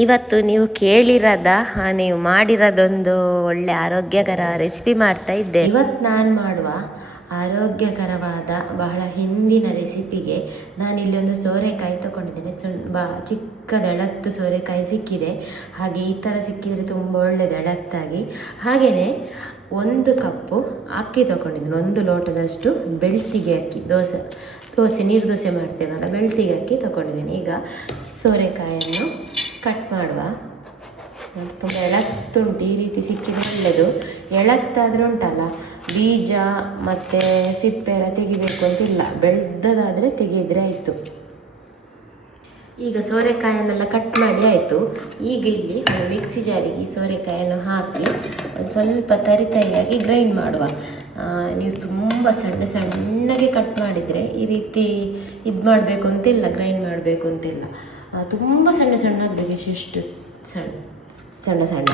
ಇವತ್ತು ನೀವು ಕೇಳಿರದ ನೀವು ಮಾಡಿರೋದೊಂದು ಒಳ್ಳೆ ಆರೋಗ್ಯಕರ ರೆಸಿಪಿ ಮಾಡ್ತಾ ಇದ್ದೆ. ಇವತ್ತು ನಾನು ಮಾಡುವ ಆರೋಗ್ಯಕರವಾದ, ಬಹಳ ಹಿಂದಿನ ರೆಸಿಪಿಗೆ ನಾನಿಲ್ಲಿ ಒಂದು ಸೋರೆಕಾಯಿ ತಗೊಂಡಿದ್ದೇನೆ. ತುಂಬ ಚಿಕ್ಕ ದಳತ್ತು ಸೋರೆಕಾಯಿ ಸಿಕ್ಕಿದೆ. ಹಾಗೆ ಈ ಥರ ಸಿಕ್ಕಿದರೆ ತುಂಬ ಒಳ್ಳೆ ಎಳತ್ತಾಗಿ ಹಾಗೆಯೇ ಒಂದು ಕಪ್ಪು ಅಕ್ಕಿ ತಗೊಂಡಿದ್ದೀನಿ. ಒಂದು ಲೋಟದಷ್ಟು ಬೆಳ್ತಿಗೆ ಅಕ್ಕಿ, ದೋಸೆ ದೋಸೆ ನೀರು ದೋಸೆ ಮಾಡ್ತೇವಲ್ಲ, ಬೆಳ್ತಿಗೆ ಅಕ್ಕಿ ತಗೊಂಡಿದ್ದೀನಿ. ಈಗ ಸೋರೆಕಾಯನ್ನು ಕಟ್ ಮಾಡುವ? ತುಂಬ ಎಳತ್ತುಂಟು ಈ ರೀತಿ ಸಿಕ್ಕಿದ್ರೆ ಒಳ್ಳೆಯದು. ಎಳತ್ತಾದರೆ ಉಂಟಲ್ಲ, ಬೀಜ ಮತ್ತು ಸಿಪ್ಪೆ ಎಲ್ಲ ತೆಗಿಬೇಕು ಅಂತಿಲ್ಲ ಬೆಳ್ದದಾದರೆ ತೆಗೆಯಿದ್ರೆ ಆಯಿತು. ಈಗ ಸೋರೆಕಾಯನ್ನೆಲ್ಲ ಕಟ್ ಮಾಡಿ ಆಯಿತು. ಈಗ ಇಲ್ಲಿ ಒಂದು ಮಿಕ್ಸಿ ಜಾರಿಗೆ ಸೋರೆಕಾಯನ್ನು ಹಾಕಿ ಒಂದು ಸ್ವಲ್ಪ ತರಿ ತರಿಯಾಗಿ ಗ್ರೈಂಡ್ ಮಾಡುವ. ನೀವು ತುಂಬ ಸಣ್ಣ ಸಣ್ಣಗೆ ಕಟ್ ಮಾಡಿದರೆ ಈ ರೀತಿ ಇದು ಮಾಡಬೇಕು ಅಂತಿಲ್ಲ ಗ್ರೈಂಡ್ ಮಾಡಬೇಕು ಅಂತಿಲ್ಲ. ತುಂಬ ಸಣ್ಣ ಸಣ್ಣ ಆಗಬೇಕು ಇಷ್ಟು ಸಣ್ಣ ಸಣ್ಣ ಸಣ್ಣ.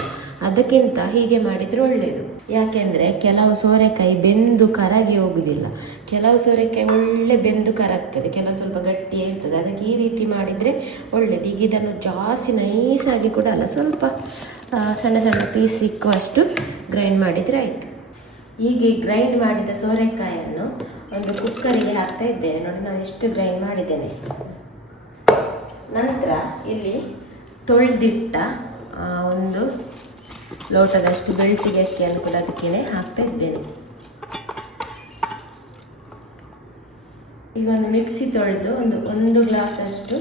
ಅದಕ್ಕಿಂತ ಹೀಗೆ ಮಾಡಿದರೆ ಒಳ್ಳೆಯದು ಯಾಕೆಂದರೆ ಕೆಲವು ಸೋರೆಕಾಯಿ ಬೆಂದು ಕರಗಿ ಹೋಗುವುದಿಲ್ಲ ಕೆಲವು ಸೋರೆಕಾಯಿ ಒಳ್ಳೆ ಬೆಂದು ಕರಗ್ತದೆ, ಕೆಲವು ಸ್ವಲ್ಪ ಗಟ್ಟಿಯೇ ಇರ್ತದೆ. ಅದಕ್ಕೆ ಈ ರೀತಿ ಮಾಡಿದರೆ ಒಳ್ಳೆಯದು ಈಗ ಇದನ್ನು ಜಾಸ್ತಿ ನೈಸಾಗಿ ಕೂಡ ಅಲ್ಲ, ಸ್ವಲ್ಪ ಸಣ್ಣ ಸಣ್ಣ ಪೀಸ್ ಸಿಕ್ಕುವಷ್ಟು ಗ್ರೈಂಡ್ ಮಾಡಿದರೆ ಆಯಿತು. ಈಗ ಗ್ರೈಂಡ್ ಮಾಡಿದ ಸೋರೆಕಾಯನ್ನು ಒಂದು ಕುಕ್ಕರಿಗೆ ಹಾಕ್ತಾ ಇದ್ದೇನೆ. ನೋಡಿ, ನಾನು ಎಷ್ಟು ಗ್ರೈಂಡ್ ಮಾಡಿದ್ದೇನೆ. ನಂತರ ಇಲ್ಲಿ ತೊಳೆದಿಟ್ಟ ಒಂದು ಲೋಟದಷ್ಟು ಬೆಳ್ತಿಗೆ ಅಕ್ಕಿಯನ್ನು ಕೂಡ ಅದಕ್ಕೆ ಹಾಕ್ತಾ ಇದ್ದೇನೆ. ಈಗ ಒಂದು ಮಿಕ್ಸಿ ತೊಳೆದು ಒಂದು ಒಂದು ಗ್ಲಾಸ್ ಅಷ್ಟು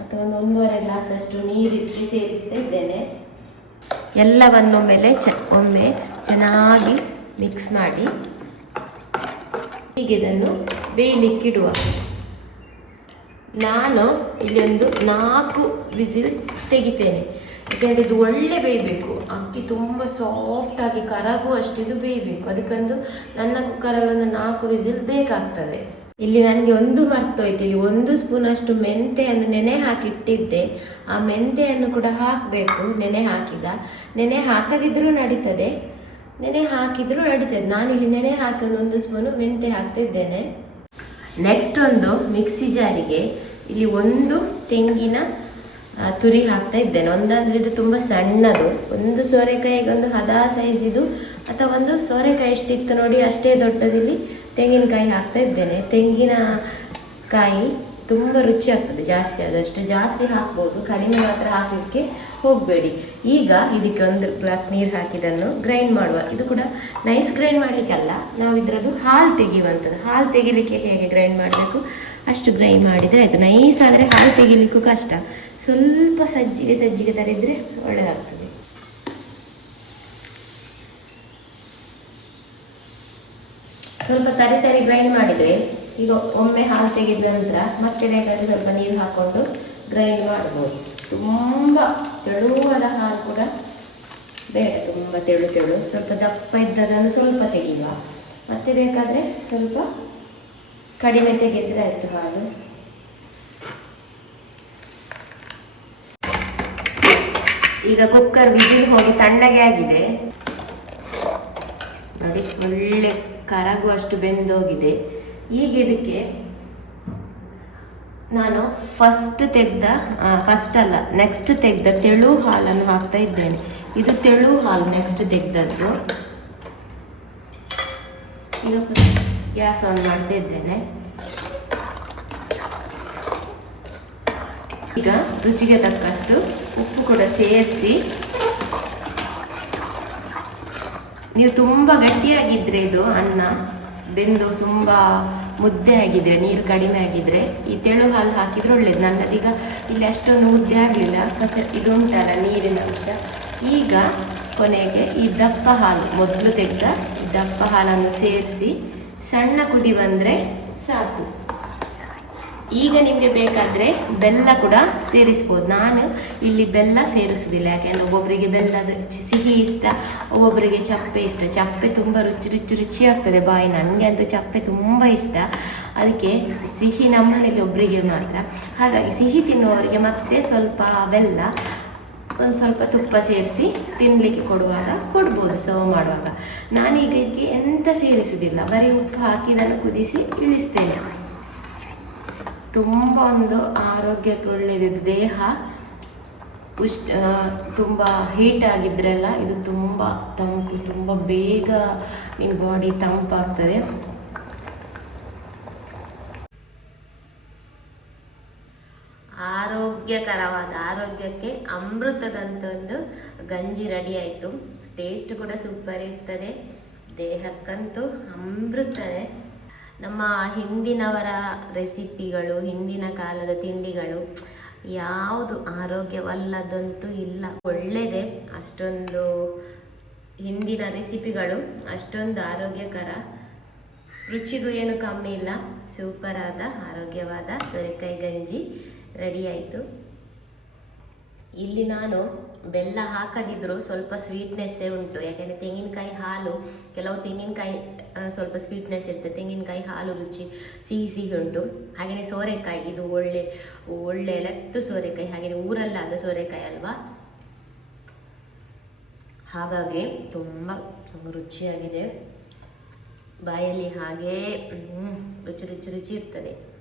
ಅಥವಾ ಒಂದು ಒಂದೂವರೆ ಗ್ಲಾಸ್ ಅಷ್ಟು ನೀರಿಟ್ಟು ಸೇರಿಸ್ತಾ ಇದ್ದೇನೆ. ಎಲ್ಲವನ್ನು ಮೇಲೆ ಚ, ಒಮ್ಮೆ ಚೆನ್ನಾಗಿ ಮಿಕ್ಸ್ ಮಾಡಿ ಹೀಗೆ ಇದನ್ನು ಬೇಯಲಿಕ್ಕಿಡುವ ನಾನು ಇಲ್ಲಿ ಒಂದು ನಾಲ್ಕು ವಿಸಿಲ್ ತೆಗಿತೇನೆ. ಯಾಕೆಂದರೆ ಇದು ಒಳ್ಳೆ ಬೇಯಬೇಕು. ಅಕ್ಕಿ ತುಂಬ ಸಾಫ್ಟಾಗಿ ಕರಗುವಷ್ಟು ಇದು ಬೇಯಬೇಕು. ಅದಕ್ಕೊಂದು ನನ್ನ ಕುಕ್ಕರಲ್ಲಿ ಒಂದು ನಾಲ್ಕು ವಿಸಿಲ್ ಬೇಕಾಗ್ತದೆ. ಇಲ್ಲಿ ನನಗೆ ಒಂದು ಮರ್ತೋಯ್ತು. ಇಲ್ಲಿ ಒಂದು ಸ್ಪೂನ್ ಅಷ್ಟು ಮೆಂತೆಯನ್ನು ನೆನೆ ಹಾಕಿಟ್ಟಿದ್ದೆ. ಆ ಮೆಂತೆಯನ್ನು ಕೂಡ ಹಾಕಬೇಕು. ನೆನೆ ಹಾಕಿದ ನೆನೆ ಹಾಕದಿದ್ರೂ ನಡೀತದೆ. ನೆನೆ ಹಾಕಿದ್ರೂ ನಡೀತದೆ. ನಾನಿಲ್ಲಿ ನೆನೆ ಹಾಕಿ ಒಂದು ಸ್ಪೂನು ಮೆಂತೆ ಹಾಕ್ತಿದ್ದೇನೆ. ನೆಕ್ಸ್ಟ್ ಒಂದು ಮಿಕ್ಸಿ ಜಾರಿಗೆ ಇಲ್ಲಿ ಒಂದು ತೆಂಗಿನ ತುರಿ ಹಾಕ್ತಾ ಇದ್ದೇನೆ. ಒಂದಂದ್ರೆ ಇದು ತುಂಬ ಸಣ್ಣದು. ಒಂದು ಸೋರೆಕಾಯಿಗೆ ಒಂದು ಹದ ಇದು. ಅಥವಾ ಒಂದು ಸೋರೆಕಾಯಿ ಎಷ್ಟಿತ್ತು ನೋಡಿ, ಅಷ್ಟೇ ದೊಡ್ಡದಿಲ್ಲಿ ತೆಂಗಿನಕಾಯಿ ಹಾಕ್ತಾ ಇದ್ದೇನೆ. ತೆಂಗಿನ ಕಾಯಿ ತುಂಬ ರುಚಿ ಆಗ್ತದೆ ಜಾಸ್ತಿ ಆದಷ್ಟು ಜಾಸ್ತಿ ಹಾಕ್ಬೋದು. ಕಡಿಮೆ ಮಾತ್ರ ಹಾಕಲಿಕ್ಕೆ ಹೋಗಬೇಡಿ. ಈಗ ಇದಕ್ಕೆ ಒಂದು ಗ್ಲಾಸ್ ನೀರು ಹಾಕಿದನ್ನು ಗ್ರೈಂಡ್ ಮಾಡುವ. ಇದು ಕೂಡ ನೈಸ್ ಗ್ರೈಂಡ್ ಮಾಡಲಿಕ್ಕಲ್ಲ ನಾವು ಇದರದ್ದು ಹಾಲು ತೆಗೆಯುವಂಥದ್ದು. ಹಾಲು ತೆಗಿಲಿಕ್ಕೆ ಹೇಗೆ ಗ್ರೈಂಡ್ ಮಾಡಬೇಕು? ಅಷ್ಟು ಗ್ರೈಂಡ್ ಮಾಡಿದರೆ ಆಯಿತು. ನೈಸ್ ಆದರೆ ಹಾಲು ತೆಗಿಲಿಕ್ಕೂ ಕಷ್ಟ. ಸ್ವಲ್ಪ ಸಜ್ಜಿಗೆ ಸಜ್ಜಿಗೆ ತರಿದ್ರೆ ಒಳ್ಳೆಯದಾಗ್ತದೆ ಸ್ವಲ್ಪ ತರಿ ತರಿ ಗ್ರೈಂಡ್ ಮಾಡಿದರೆ ಈಗ ಒಮ್ಮೆ ಹಾಲು ತೆಗೆದ ನಂತರ ಮತ್ತೆ ಬೇಕಾದರೆ ಸ್ವಲ್ಪ ನೀರು ಹಾಕ್ಕೊಂಡು ಗ್ರೈಂಡ್ ಮಾಡ್ಬೋದು ತುಂಬ ತೆಳುವಾದ ಹಾಲು ಕೂಡ ಬೇಡ, ತುಂಬ ತೆಳು ತೆಳು. ಸ್ವಲ್ಪ ದಪ್ಪ ಇದ್ದದನ್ನು ಸ್ವಲ್ಪ ತೆಗೆಯುವ. ಮತ್ತೆ ಬೇಕಾದರೆ ಸ್ವಲ್ಪ ಕಡಿಮೆ ತೆಗೆದ್ರೆ ಆಯಿತು ಹಾಲು. ಈಗ ಕುಕ್ಕರ್ ವಿಸಿಲ್ ಹೋಗಿ ತಣ್ಣಗೆ ಆಗಿದೆ. ನೋಡಿ, ಒಳ್ಳೆ ಕರಗುವಷ್ಟು ಬೆಂದೋಗಿದೆ. ಈಗ ಇದಕ್ಕೆ ನಾನು ಫಸ್ಟ್ ತೆಗೆದ ಫಸ್ಟ್ ಅಲ್ಲ ನೆಕ್ಸ್ಟ್ ತೆಗೆದ ತೆಳು ಹಾಲನ್ನು ಹಾಕ್ತಾ ಇದ್ದೇನೆ. ಇದು ತೆಳು ಹಾಲು ನೆಕ್ಸ್ಟ್ ತೆಗ್ದದ್ದು. ಈಗ ಗ್ಯಾಸ್ ಆನ್ ಮಾಡ್ತಾ ಇದ್ದೇನೆ. ಈಗ ರುಚಿಗೆ ತಕ್ಕಷ್ಟು ಉಪ್ಪು ಕೂಡ ಸೇರಿಸಿ. ನೀವು ತುಂಬ ಗಟ್ಟಿಯಾಗಿದ್ರೆ ಇದು ಅನ್ನ, ಬೆಂದು ತುಂಬ ಮುದ್ದೆ ಆಗಿದ್ರೆ ನೀರು ಕಡಿಮೆ ಆಗಿದ್ರೆ ಈ ತೆಳು ಹಾಲು ಹಾಕಿದ್ರೆ ಒಳ್ಳೇದು. ನನ್ನದೀಗ ಇಲ್ಲಿ ಅಷ್ಟೊಂದು ಮುದ್ದೆ ಆಗಲಿಲ್ಲ. ಕಸ ಇದು ಉಂಟಲ್ಲ ನೀರಿನ ಅಂಶ. ಈಗ ಕೊನೆಗೆ ಈ ದಪ್ಪ ಹಾಲು, ಮೊದಲು ತೆಗೆದ ದಪ್ಪ ಹಾಲನ್ನು ಸೇರಿಸಿ ಸಣ್ಣ ಕುದಿ ಬಂದರೆ ಸಾಕು. ಈಗ ನಿಮಗೆ ಬೇಕಾದರೆ ಬೆಲ್ಲ ಕೂಡ ಸೇರಿಸ್ಬೋದು. ನಾನು ಇಲ್ಲಿ ಬೆಲ್ಲ ಸೇರಿಸೋದಿಲ್ಲ. ಯಾಕೆಂದರೆ ಒಬ್ಬೊಬ್ಬರಿಗೆ ಬೆಲ್ಲದ ಸಿಹಿ ಇಷ್ಟ ಒಬ್ಬೊಬ್ಬರಿಗೆ ಚಪ್ಪೆ ಇಷ್ಟ. ಚಪ್ಪೆ ತುಂಬ ರುಚಿ ರುಚಿ ರುಚಿ ಆಗ್ತದೆ ಬಾಯಿ. ನನಗೆ ಅಂತೂ ಚಪ್ಪೆ ತುಂಬ ಇಷ್ಟ. ಅದಕ್ಕೆ ಸಿಹಿ ನಮ್ಮನೇಲಿ ಒಬ್ಬರಿಗೆ ಮಾತ್ರ. ಹಾಗಾಗಿ ಸಿಹಿ ತಿನ್ನುವವರಿಗೆ ಮತ್ತೆ ಸ್ವಲ್ಪ ಬೆಲ್ಲ, ಒಂದು ಸ್ವಲ್ಪ ತುಪ್ಪ ಸೇರಿಸಿ ತಿನ್ನಲಿಕ್ಕೆ ಕೊಡುವಾಗ ಕೊಡ್ಬೋದು ಸರ್ವ್ ಮಾಡುವಾಗ. ನಾನೀಗ ಇದಕ್ಕೆ ಎಂತ ಸೇರಿಸುವುದಿಲ್ಲ ಬರೀ ಉಪ್ಪು ಹಾಕಿ ಇದನ್ನು ಕುದಿಸಿ ಇಳಿಸ್ತೇನೆ. ತುಂಬ ಒಂದು ಆರೋಗ್ಯಕ್ಕೆ ಒಳ್ಳೆಯದು ದೇಹ ಉಷ್ ತುಂಬ ಹೀಟ್ ಆಗಿದ್ರೆಲ್ಲ, ಇದು ತುಂಬ ತಂಪು, ತುಂಬ ಬೇಗ ನಿಮ್ಮ ಬಾಡಿ ತಂಪಾಗ್ತದೆ. ಆರೋಗ್ಯಕರವಾದ ಆರೋಗ್ಯಕ್ಕೆ ಅಮೃತದಂತ ಒಂದು ಗಂಜಿ ರೆಡಿ ಆಯಿತು. ಟೇಸ್ಟ್ ಕೂಡ ಸೂಪರ್ ಇರ್ತದೆ. ದೇಹಕ್ಕಂತೂ ಅಮೃತನೇ. ನಮ್ಮ ಹಿಂದಿನವರ ರೆಸಿಪಿಗಳು, ಹಿಂದಿನ ಕಾಲದ ತಿಂಡಿಗಳು ಯಾವುದು ಆರೋಗ್ಯವಲ್ಲದಂತೂ ಇಲ್ಲ. ಒಳ್ಳೆಯದೇ ಅಷ್ಟೊಂದು ಹಿಂದಿನ ರೆಸಿಪಿಗಳು, ಅಷ್ಟೊಂದು ಆರೋಗ್ಯಕರ. ರುಚಿಗೂ ಏನು ಕಮ್ಮಿ ಇಲ್ಲ. ಸೂಪರ್ ಆದ ಆರೋಗ್ಯವಾದ ಸೋರೆಕಾಯಿ ಗಂಜಿ ರೆಡಿ ಆಯಿತು ಇಲ್ಲಿ ನಾನು ಬೆಲ್ಲ ಹಾಕದಿದ್ರು ಸ್ವಲ್ಪ ಸ್ವೀಟ್ನೆಸ್ಸೇ ಉಂಟು. ಯಾಕೆಂದರೆ ತೆಂಗಿನಕಾಯಿ ಹಾಲು ಕೆಲವು ತೆಂಗಿನಕಾಯಿ ಸ್ವಲ್ಪ ಸ್ವೀಟ್ನೆಸ್ ಇರ್ತದೆ ತೆಂಗಿನಕಾಯಿ ಹಾಲು ರುಚಿ ಸಿಹಿ ಸಿಹಿ ಉಂಟು. ಹಾಗೆಯೇ ಸೋರೆಕಾಯಿ, ಇದು ಒಳ್ಳೆ ಒಳ್ಳೆ ಎಲೆತ್ತು ಸೋರೆಕಾಯಿ. ಹಾಗೆಯೇ ಊರಲ್ಲಾದ ಸೋರೆಕಾಯಿ ಅಲ್ವಾ? ಹಾಗಾಗಿ ತುಂಬ ರುಚಿಯಾಗಿದೆ. ಬಾಯಲ್ಲಿ ಹಾಗೇ ರುಚಿ ರುಚಿ ರುಚಿ ಇರ್ತದೆ.